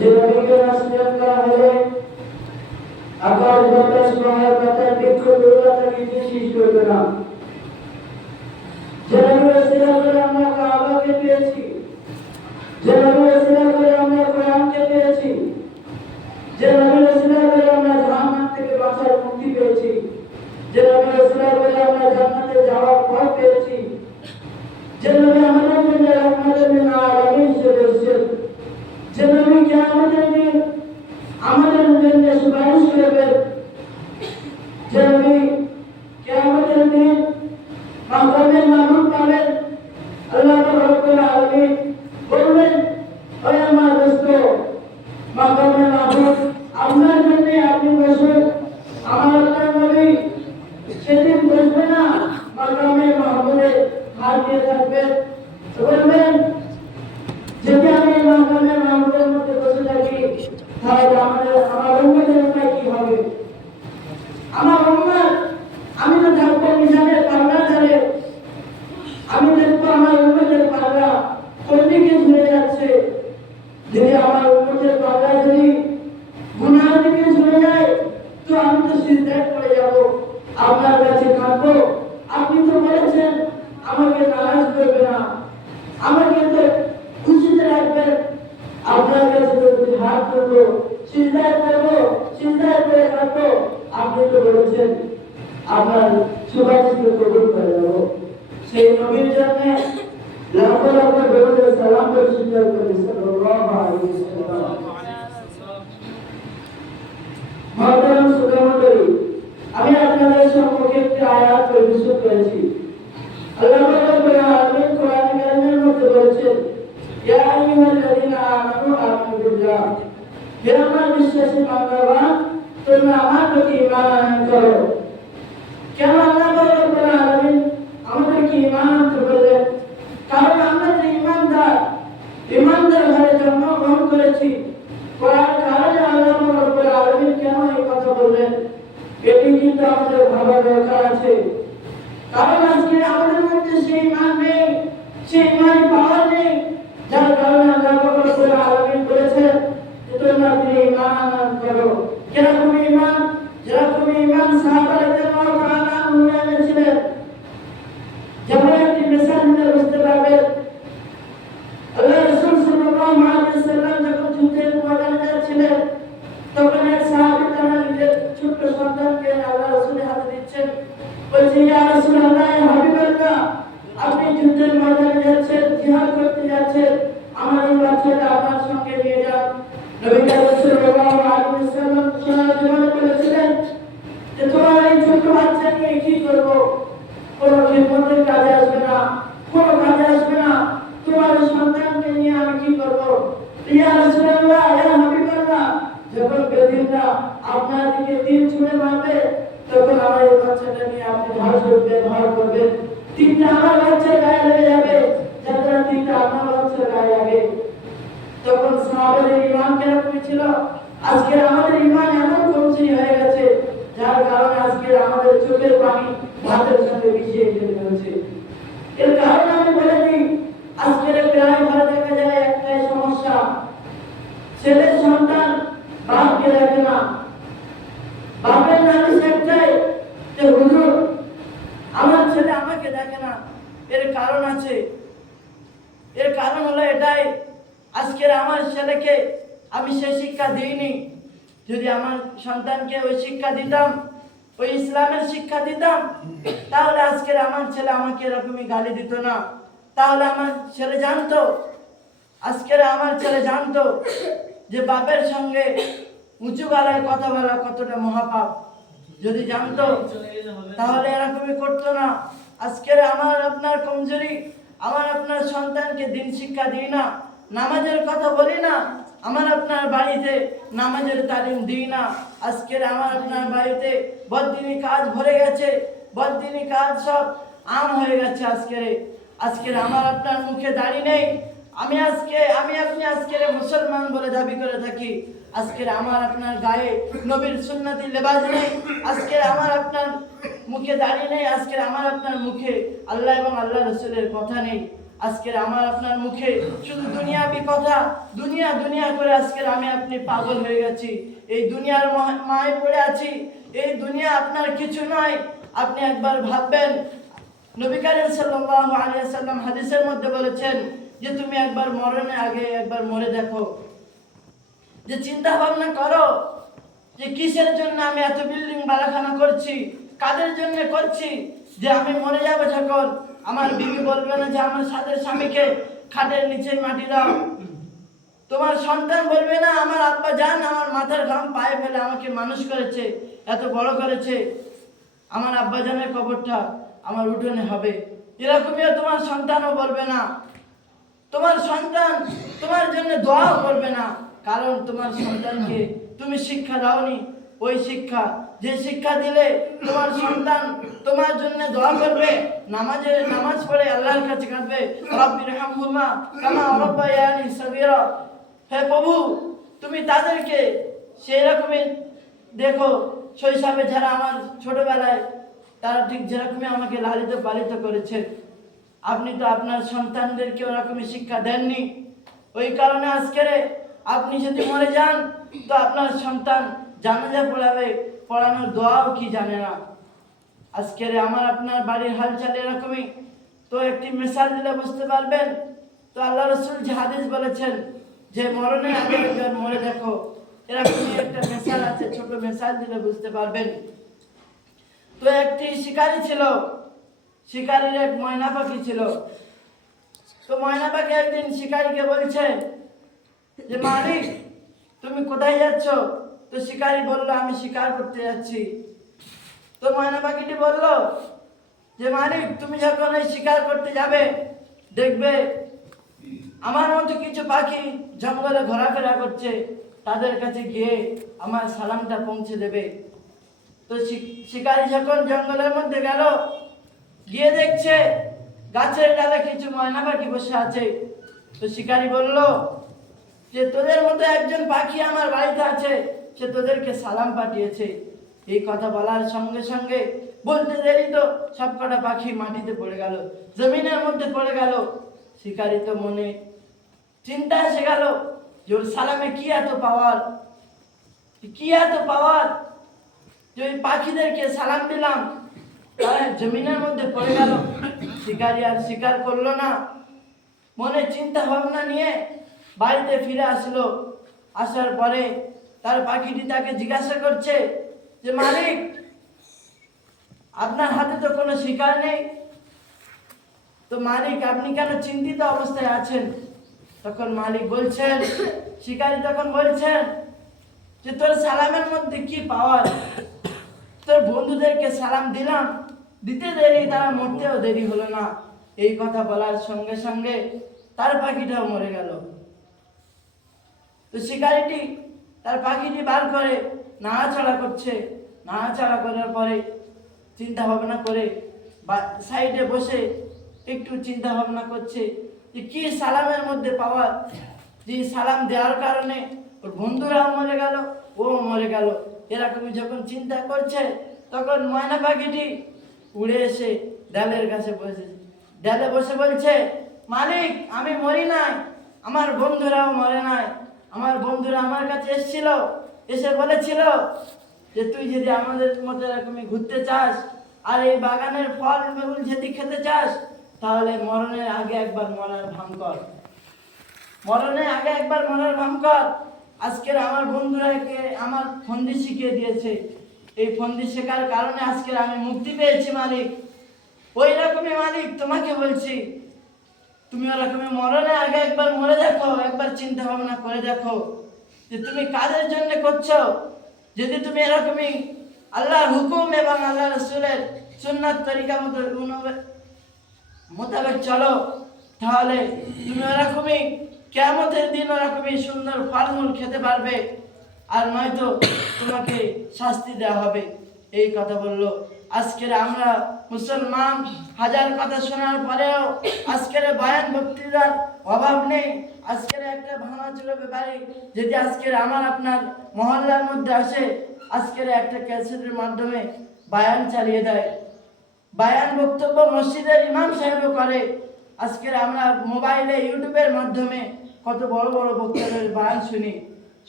যে নবীকে নসিহত করা হলে আকাশ বাতাস পাহাড় পাতাল বৃক্ষ লতা থেকে বিশেষ করবে না। যে নবীর ওসিলা করে আমরা কাবাকে পেয়েছি, যে নবীর ওসিলা করে আমরা কোরআনকে পেয়েছি, যে নবীর ওসিলা করে আমরা জাহান্নাম থেকে বাঁচার মুক্তি পেয়েছি, যে নবীর ওসিলা করে আমরা জান্নাতে যাওয়ার পথ পেয়েছি, যে নবী আমাদের জন্য রহমতুল লিল আলামিন হিসেবে এসেছেন, যে নবী কিয়ামতের দিন আমাদের জন্য সুপারিশ করবেন, যে নবী কিয়ামতের দিন মাহফিলের মামুন পাবেন, আল্লাহ রাব্বুল আলামিন বলবেন, ওই আমার দোস্ত মাহফিলের মামুন আপনার জন্য আপনি বসুন। আমার আল্লাহর নবী সেদিন বসবে না, মাহফিলের মাহমুদে হাত দিয়ে থাকবেন, বলবেন যদি আমি মাহফিলের মাহমুদের মধ্যে বসে থাকি তাহলে আমার উম্মতের কি হবে? আমার উম্মত, আমি তো থাকবো মিজানের পাল্লা ধরে, আমি দেখবো আমার উম্মতের পাল্লা কোন দিকে ঝুলে যাচ্ছে। যদি আমার উম্মতের পাল্লা যদি গুনাহের দিকে ঝুলে যায় তো আমি তো সিজদায় পড়ে যাব, আপনার কাছে কাঁদবো। আপনি তো বলেছেন আমাকে নারাজ করবে না, আমাকে তো খুশিতে রাখবেন। আপনার কাছে যদি হাত তুলবো, সিজদায় পড়বো, সিজদায় পড়ে কাঁদবো, আপনি তো বলেছেন আপনার সুপারিশকে কবুল করে দেব। সেই নবীর জন্য লাখ লাখ দরুদ সালাম বর্ষিত করি সাল্লাল্লাহু আলাইহি ওয়াসাল্লাম। মহতরম সুধীমণ্ডলী, আমি আপনাদের সম্মুখে একটি আয়াত পেশ করেছি। আল্লাহ রাব্বুল আলামিন কোরআন কারীমের মধ্যে বলেছেন, ইয়া আইয়ুহাল্লাযীনা আমানু আমিনু বিল্লাহ, হে আমার বিশ্বাসী বান্দাগণ তোমরা আমার প্রতি ঈমান আনয়ন করো। কেন আল্লাহ রাব্বুল আলামিন আমাদেরকে ঈমান আনতে বললেন? কারণ আমরা যে ঈমানদার ঘরে জন্মগ্রহণ করেছি, করার কারণে আল্লাহ রাব্বুল আলামিন কেন এই কথা বললেন এটি কিন্তু আমাদের ভাবার দরকার আছে। কারণ আজকে আমাদের মধ্যে সেই ঈমান নেই, সেই ঈমানি পাওয়ার নেই, যার কারণে আল্লাহ রাব্বুল আলামিন বলেছেন যে তোমরা ঈমান আনয়ন করো। যেরকম ঈমান সাহাবায়ে কেরাম রাদিয়াল্লাহু ছিলেন, যেমন একটি মিসাল দিলে বুঝতে পারবেন। আল্লাহ রাসূল সাল্লাল্লাহু আলাইহি ওয়াসাল্লাম যখন যুদ্ধের ময়দানে যাচ্ছিলেন, তখন এক সাহাবী তার নিজের ছোট্ট সন্তানকে আল্লাহ রাসূলের হাতে দিচ্ছেন, বলছে, ইয়া রাসূলুল্লাহ, ইয়া হাবিবাল্লাহ, আপনি যুদ্ধের ময়দানে যাচ্ছেন, জিহাদ করতে যাচ্ছেন, আমার এই বাচ্চাটা আপনার সঙ্গে নিয়ে যান। নবী সাল্লাল্লাহু আলাইহি ওয়াসাল্লাম সাহাবাদের বলেছিলেন যে তোমার এই ছোট বাচ্চা নিয়ে কি করব? কোনো খিদমতের কাজে আসবে না, কোনো কাজে আসবে না, তোমার সন্তানকে নিয়ে আমি কি করব? ইয়া রাসূলুল্লাহ, ইয়া হাবিবাল্লাহ, যখন বেদিনরা আপনার দিকে তীর ছুঁড়ে মারবে তখন আমার এই বাচ্চাটা নিয়ে আপনি ব্যবহার করবেন, তীরটা আমার বাচ্চার গায়ে লেগে যাবে, যাতে তীরটা আপনার বাচ্চার গায়ে লাগে। তখন সাহাবাদের ঈমান কেরকম ছিল? আজকে আমাদের ঈমান এমন কমজোরি হয়ে গেছে, যার কারণে আজকে আমাদের চোখের পানি ভাতের সঙ্গে মিশিয়ে যেতে হচ্ছে। এর কারণ আমি বলে দিই, আজকের প্রায় ঘরে দেখা যায় একটাই সমস্যা, ছেলের সন্তান বাপকে দেখে না, বাপের নালিশ একটাই যে হুজুর আমার ছেলে আমাকে দেখে না। এর কারণ আছে, এর কারণ হলো এটাই, আজকের আমার ছেলেকে আমি সেই শিক্ষা দিইনি। যদি আমার সন্তানকে ওই শিক্ষা দিতাম, ওই ইসলামের শিক্ষা দিতাম, তাহলে আজকের আমার ছেলে আমাকে এরকমই গালি দিত না। তাহলে আমার ছেলে জানতো, আজকের আমার ছেলে জানতো যে বাপের সঙ্গে উঁচু গলায় কথা বলা কতটা মহাপাপ। যদি জানতো তাহলে এরকমই করতো না। আজকের আমার আপনার কমজোরি, আমার আপনার সন্তানকে দিন শিক্ষা দিই না, নামাজের কথা বলি না, আমার আপনার বাড়িতে নামাজের তালিম দিই না। আজকের আমার আপনার বাড়িতে বদদিনী কাজ ভরে গেছে, বদদিনী কাজ সব আম হয়ে গেছে। আজকের আমার আপনার মুখে দাড়ি নেই। আমি আপনি আজকের মুসলমান বলে দাবি করে থাকি, আজকের আমার আপনার গায়ে নবীর সুন্নতি লেবাস নেই, আজকের আমার আপনার মুখে দাড়ি নেই, আজকের আমার আপনার মুখে আল্লাহ এবং আল্লাহ রাসূলের কথা নেই। আজকের আমার আপনার মুখে শুধু দুনিয়াবি কথা, দুনিয়া দুনিয়া করে আজকের আমি আপনি পাগল হয়ে গেছি। এই দুনিয়ার মায়ে পড়ে আছি। এই দুনিয়া আপনার কিছু নয়। আপনি একবার ভাববেন, নবী করিম সাল্লাল্লাহু আলাইহি ওয়াসাল্লাম হাদিসের মধ্যে বলেছেন যে তুমি একবার মরণের আগে একবার মরে দেখো, যে চিন্তা ভাবনা করো যে কিসের জন্য আমি এত বিল্ডিং বালাখানা করছি, কাদের জন্য করছি। যে আমি মরে যাবো যখন, আমার বিবি বলবে না যে আমার সাথে স্বামীকে খাটের নিচে মাটি দাও। তোমার সন্তান বলবে না আমার আব্বা জান আমার মাথার ঘাম পায়ে ফেলে আমাকে মানুষ করেছে, এত বড় করেছে, আমার আব্বা জানের কবরটা আমার উঠোনে হবে। এরকমই তোমার সন্তানও বলবে না। তোমার সন্তান তোমার জন্য দোয়াও করবে না, কারণ তোমার সন্তানকে তুমি শিক্ষা দাওনি। ওই শিক্ষা, যে শিক্ষা দিলে তোমার সন্তান তোমার জন্য দোয়া করবে, নামাজ পড়ে আল্লাহর কাছে কাঁদবে, রব্বিরহামহুমা কামা রাব্বায়ানি সগীরা। হে প্রভু, তুমি তাদেরকে সেই রকমই দেখো, শৈশবে যারা আমার ছোটবেলায় তারা ঠিক যেরকমই আমাকে লালিত পালিত করেছে, আপনি তো আপনার সন্তানদেরকে ওরকমই শিক্ষা দেননি। ওই কারণে আজকের আপনি যদি মরে যান তো আপনার সন্তান জানাজা পড়ানোর দোয়াও কি জানে না। আজকের আমার আপনার বাড়ির হালচাল এরকমই। তো একটি মিসাল দিলে বুঝতে পারবেন। তো আল্লাহ রসুল যে হাদিস বলেছেন যে মরণের আগে একবার মরে দেখো, এরকমই একটা মিসাল আছে, ছোট মিসাল দিলে বুঝতে পারবেন। তো একটি শিকারী ছিল, শিকারীর এক ময়না পাখি ছিল। তো ময়না পাখি একদিন শিকারীকে বলছে যে মালিক তুমি কোথায় যাচ্ছ? তো শিকারী বলল আমি শিকার করতে যাচ্ছি। তো ময়না পাখিটি বলল যে মালিক তুমি যখন এই শিকার করতে যাবে দেখবে আমার মতো কিছু পাখি জঙ্গলে ঘোরাফেরা করছে, তাদের কাছে গিয়ে আমার সালামটা পৌঁছে দেবে। তো শিকারী যখন জঙ্গলের মধ্যে গেল, গিয়ে দেখছে গাছের ডালে কিছু ময়না পাখি বসে আছে। তো শিকারী বলল যে তোদের মতো একজন পাখি আমার বাড়িতে আছে, সে তোদেরকে সালাম পাঠিয়েছে। এই কথা বলার সঙ্গে সঙ্গে বলতে দেরি তো সবকটা পাখি মাটিতে পড়ে গেল, জমিনের মধ্যে পড়ে গেল। শিকারী তো মনে চিন্তা এসে গেল যে ওর সালামে কি এত পাওয়ার, কি এত পাওয়ার যে ওই পাখিদেরকে সালাম দিলাম তারা জমিনের মধ্যে পড়ে গেল। শিকারী আর শিকার করলো না। মনে চিন্তা ভাবনা নিয়ে বাড়িতে ফিরে আসলো। আসার পরে তার পাখিটি তাকে জিজ্ঞাসা করছে যে মালিক আপনার হাতে তো কোনো শিকার নেই, তো মালিক আপনি কেন চিন্তিত অবস্থায় আছেন? তখন মালিক বলছেন, শিকারী তখন বলছেন যে তোর সালামের মধ্যে কি পাওয়ার? তোর বন্ধুদেরকে সালাম দিলাম, দিতে দেরি, তারা মরতেও দেরি হলো না। এই কথা বলার সঙ্গে সঙ্গে তার পাখিটাও মরে গেল। তো শিকারীটি তার পাখিটি বার করে নাড়াচাড়া করছে, নাড়াচাড়া করার পরে চিন্তা ভাবনা করে সাইডে বসে একটু চিন্তা ভাবনা করছে যে কি সালামের মধ্যে পাওয়ার, যে সালাম দেওয়ার কারণে ওর বন্ধুরাও মরে গেল, ও মরে গেল। এরকমই যখন চিন্তা করছে তখন ময়না পাখিটি উড়ে এসে ডালের কাছে বসে, ডালে বসে বলছে মালিক আমি মরি নাই, আমার বন্ধুরাও মরে নাই। আমার বন্ধুরা আমার কাছে এসেছিল, এসে বলেছিল যে তুই যদি আমাদের মতো এরকমই ঘুরতে চাস আর এই বাগানের ফল ফুল যদি খেতে চাস তাহলে মরণের আগে একবার মরার ভান কর, মরণের আগে একবার মরার ভান কর। আজকের আমার বন্ধুরাকে আমার ফন্দি শিখিয়ে দিয়েছে, এই ফন্দি শেখার কারণে আজকের আমি মুক্তি পেয়েছি মালিক। ওই রকমই মালিক তোমাকে বলছি, তুমি ওরকমই মরণের আগে একবার মরে দেখো, একবার চিন্তা ভাবনা করে দেখো যে তুমি কাদের জন্য করছো। যদি তুমি এরকমই আল্লাহর হুকুম এবং আল্লাহ রাসূলের সুন্নাত তরিকা মোতাবেক চলো তাহলে তুমি ওরকমই কিয়ামতের দিন ওরকমই সুন্দর ফলমূল খেতে পারবে, আর নয়তো তোমাকে শাস্তি দেওয়া হবে। এই কথা বলল। আজকের আমরা মুসলমান হাজার কথা শোনার পরেও আজকের বয়ান বক্তৃতার অভাব নেই। আজকের একটা ভাঙাচোরা ব্যাপারে যদি আজকের আমার আপনার মহল্লার মধ্যে আসে, আজকের একটা ক্যাসেটের মাধ্যমে বয়ান চালিয়ে দেয়, বয়ান বক্তব্য মসজিদের ইমাম সাহেবও করে, আজকের আমরা মোবাইলে ইউটিউবের মাধ্যমে কত বড় বড় বক্তাদের বয়ান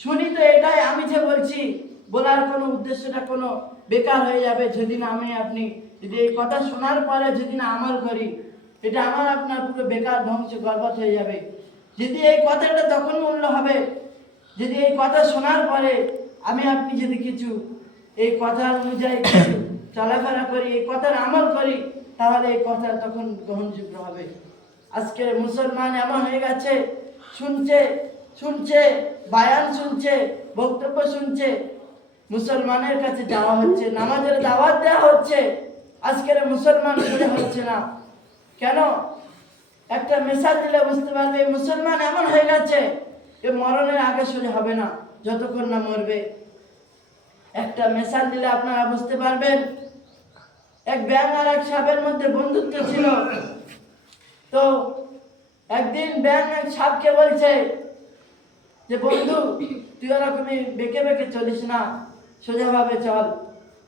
শুনি তো এটাই আমি যে বলছি বলার কোনো উদ্দেশ্যটা কোনো বেকার হয়ে যাবে যদি না আপনি যদি এই কথা শোনার পরে যদি না আমল করি, এটা আমার আপনার পুরো বেকার ধ্বংস বরবাদ হয়ে যাবে। যদি এই কথাটা তখন মূল্য হবে যদি এই কথা শোনার পরে আপনি যদি কিছু এই কথা অনুযায়ী কিছু চলাফেরা করি, এই কথার আমল করি, তাহলে এই কথা তখন গ্রহণযোগ্য হবে। আজকের মুসলমান এমন হয়ে গেছে, শুনছে বায়ান শুনছে, বক্তব্য শুনছে, মুসলমানের কাছে যাওয়া হচ্ছে, নামাজের দাওয়াত দেওয়া হচ্ছে, আজকের মুসলমান সোজা হচ্ছে না। কেন? একটা মেসাজ দিলে বুঝতে পারবে মুসলমান এমন হয়ে গেছে যে মরণের আগে সোজা হবে না যতক্ষণ না মরবে। একটা মেসাজ দিলে আপনারা বুঝতে পারবেন। এক ব্যাঙ আর এক সাপের মধ্যে বন্ধুত্ব ছিল। তো একদিন ব্যাঙ এক সাপকে বলছে যে বন্ধু, তুই এরকমই বেঁকে বেঁকে চলিস না, সোজাভাবে চল।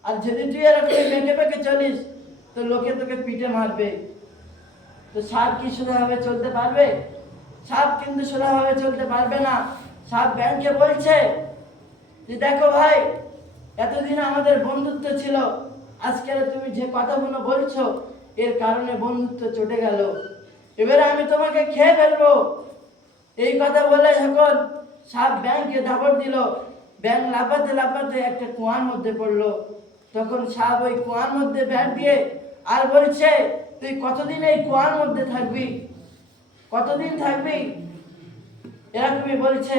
আর যদি তুই এরকমই বেঁকে বেঁকে চলিস তো লোকে তোকে পিঠে মারবে। তো সাপ কি সোজাভাবে চলতে পারবে? সাপ কিন্তু সোজাভাবে চলতে পারবে না। সাপ ব্যাঙকে বলছে যে দেখো ভাই, এতদিন আমাদের বন্ধুত্ব ছিল, আজকে তুমি যে কথাগুলো বলছো এর কারণে বন্ধুত্ব চটে গেল, এবারে আমি তোমাকে খেয়ে ফেলবো। এই কথা বলে যখন সাপ ব্যাঙকে দাবড় দিল, ব্যাঙ লাফাতে লাফাতে একটা কুয়ার মধ্যে পড়লো। তখন সাপ ওই কুয়ার মধ্যে ব্যাট দিয়ে আর বলছে, তুই কতদিন এই কুয়ার মধ্যে থাকবি, কতদিন থাকবি, এরকমই বলছে।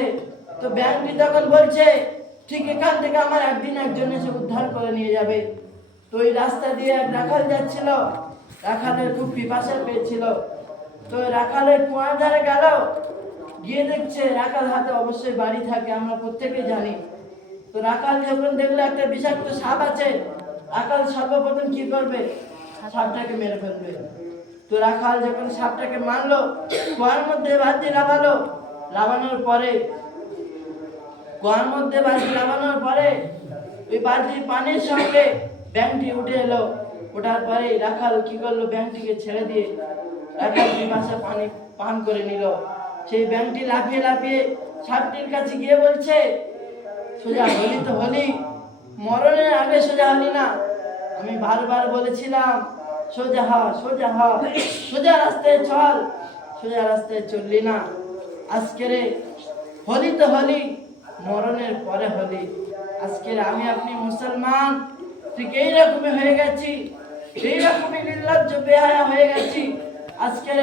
তো ব্যাঙটি তখন বলছে, ঠিক এখান থেকে আমার একদিন একজন এসে উদ্ধার করে নিয়ে যাবে। তো ওই রাস্তা দিয়ে এক রাখাল যাচ্ছিল, রাখালের খুব পিপাসা পেয়েছিল। তো রাখালের কুয়ার ধারে গেল, গিয়ে দেখছে রাখাল হাতে অবশ্যই বাড়ি থাকে, আমরা প্রত্যেকেই জানি। তো রাখাল যখন দেখলো একটা বিষাক্ত সাপ আছে, রাখাল সর্বপ্রথম কি করবে? সাপটাকে মেরে ফেলবে। তো রাখাল যখন সাপটাকে মারলো, কুয়ার মধ্যে বালতি লাগানোর পরে কুয়ার মধ্যে বালতি লাগানোর পরে ওই বালতির পানির সঙ্গে ব্যাঙটি উঠে এলো। ওঠার পরে রাখাল কি করলো? ব্যাঙটিকে ছেড়ে দিয়ে রাখাল পিপাসা পানি পান করে নিল। সেই ব্যাঙটি লাফিয়ে লাফিয়ে সাপটির কাছে গিয়ে বলছে, সোজা হলি তো হলি, মরণের আগে সোজা হলি না। আমি বারবার বলেছিলাম সোজা হ, সোজা হ, সোজা রাস্তায় চল, সোজা রাস্তায় চললি না। আজকের হলি তো হলি, মরণের পরে হলি। আজকের আপনি মুসলমান ঠিক এইরকমই হয়ে গেছি, এইরকমই নির্লজ্জ বেহায়া হয়ে গেছি। আজকের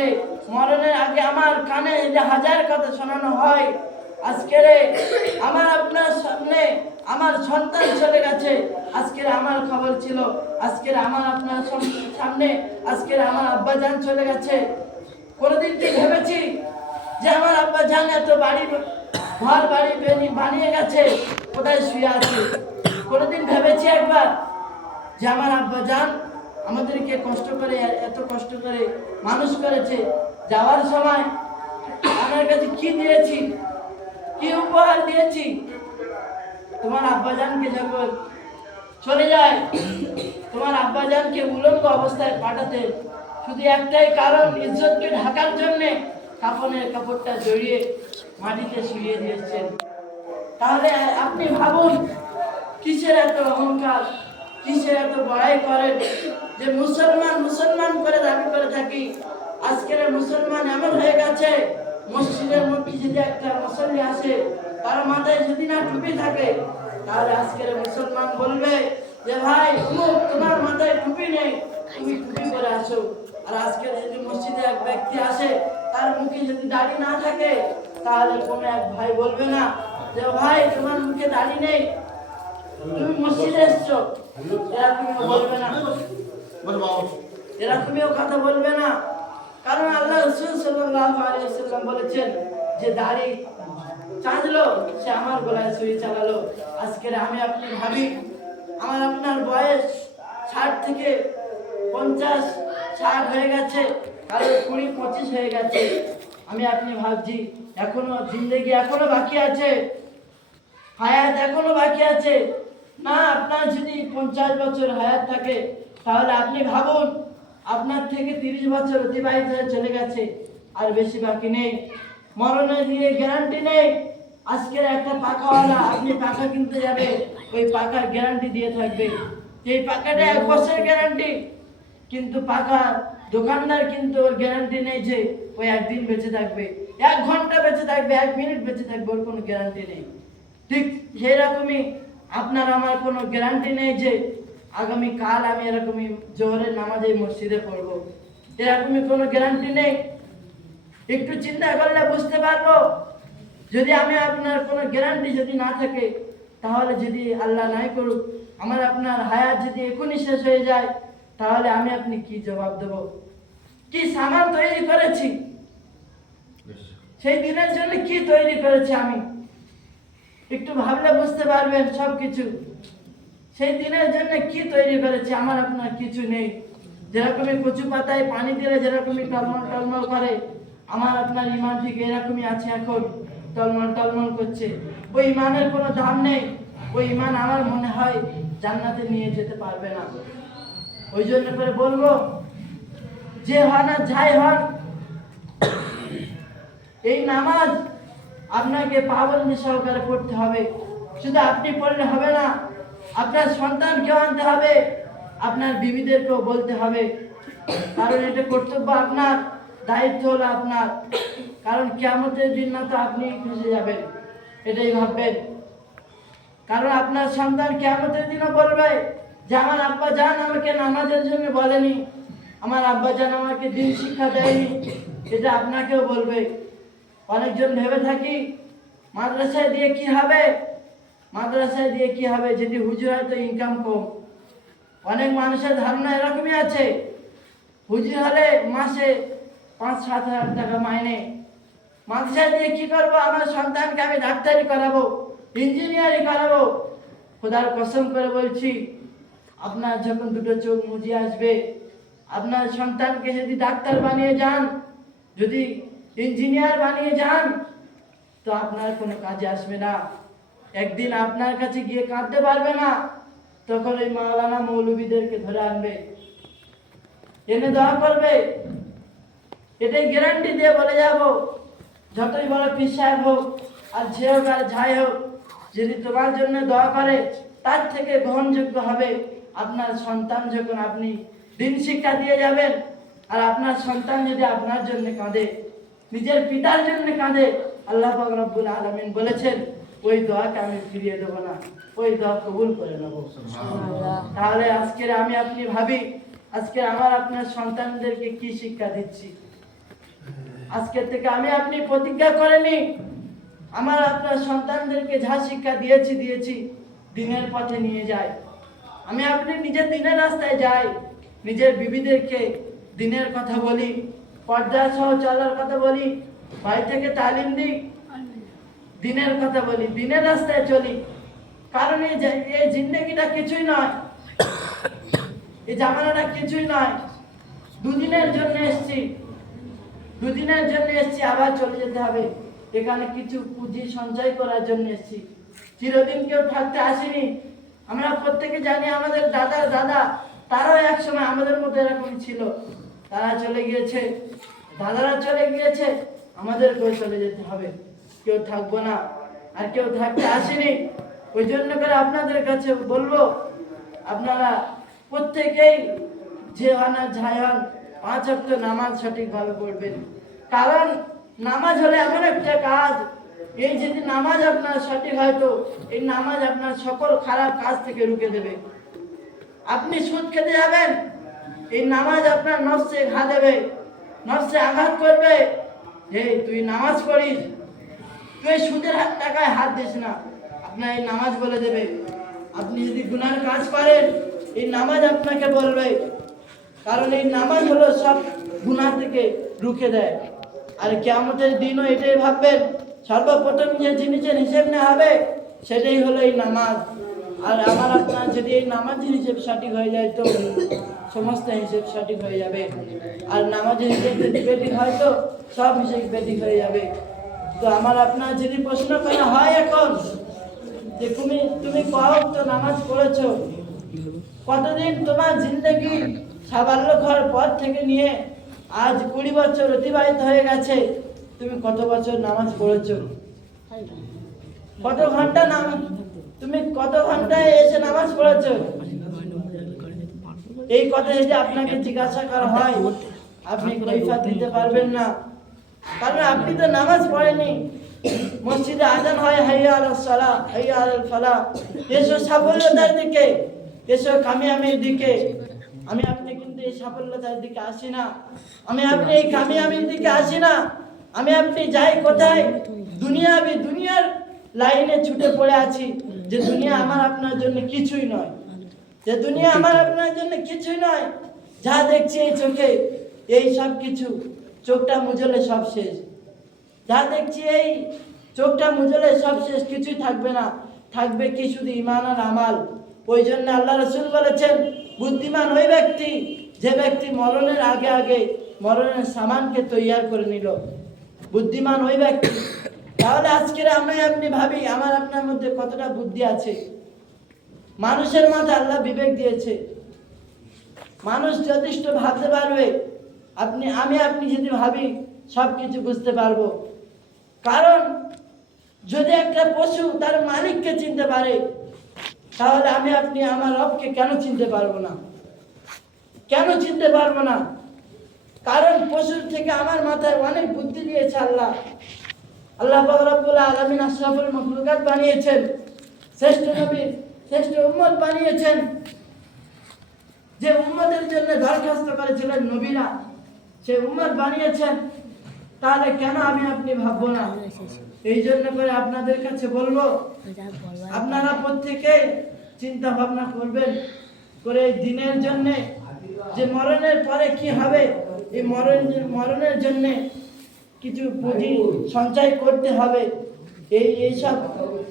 মরণের আগে আমার কানে যে হাজার কথা শোনানো হয়, আজকের আমার আপনার সামনে আমার সন্তান চলে গেছে, আজকের আমার খবর ছিল, আজকের আমার আপনার সামনে আজকের আমার আব্বাজান চলে গেছে। কোনোদিন কি ভেবেছি যে আমার আব্বাজান এত ঘর বাড়ি বানিয়ে গেছে, কোথায় শুয়ে আছে? কোনোদিন ভেবেছি একবার যে আমার আব্বাজান আমাদেরকে কষ্ট করে এত কষ্ট করে মানুষ করেছে, যাওয়ার সময় আমার কাছে কি দিয়েছি, কি উপহার দিয়েছি? তোমার আব্বাজানকে যখন চলে যায়, তোমার আব্বাজানকে উলঙ্গ অবস্থায় পাঠাতে শুধু একটাই কারণ, ইজ্জতকে ঢাকার জন্যে কাফনের কাপড়টা জড়িয়ে মাটিতে শুইয়ে দিয়েছেন। তাহলে আপনি ভাবুন কিসের এত অহংকার, কিসের এত বড়াই করেন যে মুসলমান মুসলমান করে দাবি করে থাকি। আজকের মুসলমান এমন হয়ে গেছে, মসজিদের মধ্যে যদি একটা মুসল্লি আসে তার মাথায় যদি না টুপি থাকে, তাহলে আজকের মুসলমান বলবে যে ভাই তোমার মাথায় টুপি নেই, তুমি টুপি করে আসো। আর আজকের যদি মসজিদে এক ব্যক্তি আসে তার মুখে যদি দাড়ি না থাকে, তাহলে কোনো এক ভাই বলবে না যে ভাই তোমার মুখে দাড়ি নেই, তুমি মসজিদে এসছো, এরকমও বলবে না, এরকমও কথা বলবে না। কারণ আল্লাহ রাসূল সাল্লাল্লাহু আলাইহি ওয়াসাল্লাম বলেছেন যে দাড়ি চাঁদলো সে আমার গলায় ছুরি চালালো। আজকের আপনি ভাবি আমার আপনার বয়স 60 থেকে 50, 60 হয়ে গেছে, কারো 20-25 হয়ে গেছে। আপনি ভাবছি এখনো জিন্দেগি এখনো বাকি আছে, হায়াত এখনো বাকি আছে। না, আপনার যদি 50 বছর হায়াত থাকে তাহলে আপনি ভাবুন আপনার থেকে 30 বছর অতিবাহিত হয়ে চলে গেছে, আর বেশি বাকি নেই। মরণের দিয়ে গ্যারান্টি নেই। আজকের একটা পাকাওয়ালা আপনি পাকা কিনতে যাবে, ওই পাকার গ্যারান্টি দিয়ে থাকবে, এই পাকাটা 1 বছর গ্যারান্টি। কিন্তু পাকা দোকানদার কিন্তু ওর গ্যারান্টি নেই যে ওই একদিন বেঁচে থাকবে, 1 ঘন্টা বেঁচে থাকবে, 1 মিনিট বেঁচে থাকবে, ওর কোনো গ্যারান্টি নেই। ঠিক সেরকমই আপনার আমার কোনো গ্যারান্টি নেই যে আগামী কাল আমি এরকমই জোহরের নামাজে মসজিদে পড়বো, এরকমই কোনো গ্যারান্টি নেই। একটু চিন্তা করলে বুঝতে পারবো, যদি আমি আপনার কোনো গ্যারান্টি যদি না থাকে, তাহলে যদি আল্লাহ নাই করুক আমার আপনার হায়াত যদি এখনই শেষ হয়ে যায়, তাহলে আমি আপনি কি জবাব দেব? কি সামান তৈরি করেছি, সেই দিনের জন্য কি তৈরি করেছি আমি, একটু ভাবলে বুঝতে পারবেন সবকিছু। সেই দিনের জন্য কি তৈরি করেছি, আমার আপনার কিছু নেই। যেরকমই কচু পাতায় পানি দিলে যেরকমই টলমল টলমল করে, আমার আপনার ইমান ঠিক এরকমই আছে, এখন টলমল টলমল করছে। ওই ইমানের কোনো দাম নেই। ওই ইমান আমার মনে হয় জান্নাতে নিয়ে যেতে পারবে না। ওই জন্য করে বলবো, যে হন আর যাই হন, এই নামাজ আপনাকে পাবন্দি সহকারে পড়তে হবে। শুধু আপনি পড়লে হবে না, আপনার সন্তানকেও আনতে হবে, আপনার বিবিদেরকেও বলতে হবে, কারণ এটা কর্তব্য আপনার, দায়িত্ব হলো আপনার। কারণ কিয়ামতের দিন না তো আপনি ফেঁসে যাবেন, এটাই ভাববেন। কারণ আপনার সন্তান কিয়ামতের দিনও বলবে যে আমার আব্বা জান আমাকে নামাজের জন্য বলেনি, আমার আব্বা জান আমাকে দিন শিক্ষা দেয়নি, এটা আপনাকেও বলবে। অনেকজন ভেবে থাকি মাদ্রাসায় দিয়ে কি হবে, মাদ্রাসায় দিয়ে কি হবে, যদি হুজুর হয় তো ইনকাম কম। অনেক মানুষের ধারণা এরকমই আছে, হুজুর হলে মাসে 5-7 হাজার টাকা মাইনে, মাদ্রাসায় দিয়ে কি করবো, আমার সন্তানকে আমি ডাক্তারি করাবো, ইঞ্জিনিয়ারিং করাবো। খোদার কসম করে বলছি, আপনার যখন দুটো চোখ মুজে আসবে, আপনার সন্তানকে যদি ডাক্তার বানিয়ে যান, যদি ইঞ্জিনিয়ার বানিয়ে যান, তো আপনার কোনো কাজে আসবে না। একদিন আপনার কাছে গিয়ে কাঁদতে পারবে না, তখন ওই মাওলানা মৌলবীদেরকে ধরে আনবে, এনে দোয়া করবে। এটাই গ্যারান্টি দিয়ে বলে যাব, যতই বড় পীর সাহেব হোক আর যে হোক আর যাই হোক, যদি তোমার জন্য দোয়া করে, তার থেকে গ্রহণযোগ্য হবে আপনার সন্তান যখন আপনি দিন শিক্ষা দিয়ে যাবেন। আর আপনার সন্তান যদি আপনার জন্য কাঁদে, নিজের পিতার জন্য কাঁদে, আল্লাহ পাক রব্বুল আলামিন বলেছেন ওই দোয়াকে আমি ফিরিয়ে দেবো না, ওই দোয়া কবুল করে নেব। তাহলে আজকের আমি আপনি ভাবি, আজকে আমার আপনার সন্তানদেরকে কি শিক্ষা দিচ্ছি। আজকের থেকে আমি আপনি প্রতিজ্ঞা করে নি, আমার আপনার সন্তানদেরকে যা শিক্ষা দিয়েছি দিনের পথে নিয়ে যায়। আমি আপনি নিজের দিনের রাস্তায় যাই, নিজের বিবিদেরকে দিনের কথা বলি, পর্দা সহ চলার কথা বলি, বাড়ি থেকে তালিম দিই, দিনের কথা বলি, দিনের রাস্তায় চলি। কারণ এই জিন্দগিটা কিছুই নয়, এই জামানাটা কিছুই নয়। দুদিনের জন্য এসছি, দুদিনের জন্য এসছি, আবার চলে যেতে হবে। এখানে কিছু পুঁজি সঞ্চয় করার জন্য এসছি, চিরদিন কেউ থাকতে আসেনি। আমরা প্রত্যেকে জানি আমাদের দাদা তারাও একসময় আমাদের মতো এরকম ছিল, তারা চলে গিয়েছে, দাদারা চলে গিয়েছে, আমাদেরকেও চলে যেতে হবে, কেউ থাকবো না, আর কেউ থাকতে আসেনি। ওই জন্য করে আপনাদের কাছে বলবো, আপনারা প্রত্যেকেই যে হন আর যাই হন 5 ওয়াক্ত নামাজ সঠিকভাবে পড়বেন। কারণ নামাজ হলে এমন একটা কাজ, এই যদি নামাজ আপনার সঠিক হয়, তো এই নামাজ আপনার সকল খারাপ কাজ থেকে রুখে দেবে। আপনি সুদ খেতে যাবেন, এই নামাজ আপনার নফসে ঘা দেবে, নফসে আঘাত করবে, যে তুই নামাজ পড়িস, তুই সুদের টাকায় হাত দিস না, আপনার এই নামাজ বলে দেবে। আপনি যদি গুনার কাজ করেন, এই নামাজ আপনাকে বলবে, কারণ এই নামাজ হলো সব গুনাহ থেকে রুখে দেয়। আর কিয়ামতের দিনও এটাই ভাববেন, সর্বপ্রথম যে জিনিসের হিসেব নেওয়া হবে সেটাই হলো এই নামাজ। আর আমার আপনার যদি এই নামাজের হিসেব সঠিক হয়ে যায়, তো সমস্ত হিসেব সঠিক হয়ে যাবে। আর নামাজের হিসেব যদি বেঠিক হয়, তো সব হিসেব বেঠিক হয়ে যাবে। তো আমার আপনার যদি প্রশ্ন করা হয় এখন, যে তুমি কও তো নামাজ পড়েছো, কতদিন তোমার জিন্দগি সাবাল্য ঘর পর থেকে নিয়ে আজ 20 বছর অতিবাহিত হয়ে গেছে, তুমি কত বছর নামাজ পড়েছো? কত ঘন্টা নামাজ, তুমি কত ঘন্টায় এসে নামাজ পড়েছো? এই কথা যদি আপনাকে জিজ্ঞাসা করা হয়, আপনি কৈফিয়ত দিতে পারবেন না, কারণ আপনি তো নামাজ পড়েনি। মসজিদে আজান হয় হাইয়া আলাস সালাহ, হাইয়া আলাল ফালাহ, এসো সাফল্যতার দিকে, এসো কামিয়াবির দিকে। আমি আপনি কিন্তু এই সাফল্যতার দিকে আসি না, আমি আপনি এই কামিয়াবির দিকে আসি না। আমি আপনি যাই কোথায় দুনিয়ার লাইনে ছুটে পড়ে আছি, যে দুনিয়া আমার আপনার জন্য কিছুই নয়, যে দুনিয়া আমার আপনার জন্য কিছুই নয়। যা দেখছি এই চোখে, এই সব কিছু, চোখটা মুজলে সব শেষ। যা দেখছি এই চোখটা মুজলে সব শেষ, কিছুই থাকবে না। থাকবে কি? শুধু ঈমান আর আমাল। ওই জন্য আল্লাহ রাসূল বলেছেন, বুদ্ধিমান ওই ব্যক্তি যে ব্যক্তি মরণের আগে আগে মরণের সামানকে তৈয়ার করে নিল। বুদ্ধিমান ওই ব্যক্তি। তাহলে আজকের আপনি ভাবি, আমার আপনার মধ্যে কতটা বুদ্ধি আছে। মানুষের মাঝে আল্লাহ বিবেক দিয়েছে, মানুষ যথেষ্ট ভাবতে পারবে। আপনি যদি ভাবি, সব কিছু বুঝতে পারবো। কারণ যদি একটা পশু তার মালিককে চিনতে পারে, তাহলে আপনি আমার রবকে কেন চিনতে পারবো না? কেন চিনতে পারবো না? কারণ পশুর থেকে আমার মাথায় অনেক বুদ্ধি দিয়েছে আল্লাহ। আল্লাহ পাক রব্বুল আলামিন আশরাফুল মাখলুকাত বানিয়েছেন, শ্রেষ্ঠ নবী, শ্রেষ্ঠ উম্মত বানিয়েছেন। যে উম্মতের জন্য দরখাস্ত করেছিলেন নবীরা, সে উম্মত বানিয়েছেন। তাহলে কেন আপনি ভাববো না? এই জন্য করে আপনাদের কাছে বলবো, আপনারা প্রত্যেকে চিন্তা ভাবনা করবেন করে এই দিনের জন্য, যে মরণের পরে কি হবে, এই মরণের জন্য কিছু পুঁজি সঞ্চয় করতে হবে। এইসব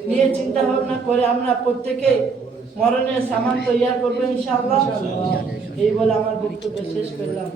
নিয়ে চিন্তা ভাবনা করে আমরা প্রত্যেকে মরণের সামান তৈয়ার করবো ইনশাআল্লাহ। এই বলে আমার বক্তব্য শেষ করলাম।